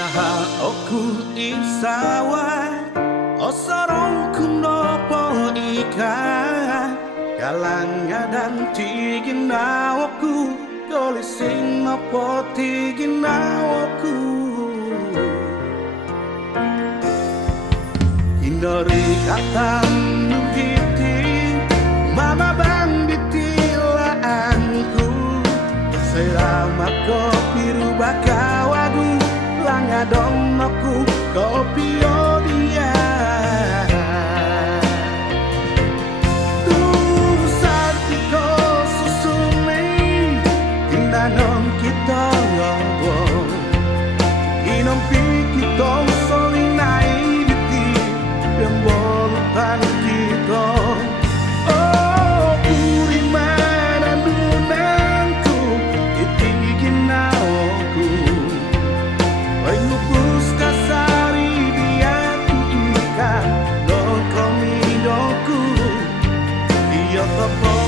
Ngaha oku isawa Osorong kunopo ika Galanya dan tiginawoku Golising nopo tiginawoku Indori kata nugiti Mama banditilaanku Selama kopi rubah kawadu Langadonoku kopi odia Tu satiko susumi Tinanom kita ngobong Inom pikitong solinai diti Pembolutan kita Oh uriman andunanku Itigin naoku Lupus kasari diatu ikan Dokomi doku Iyo topo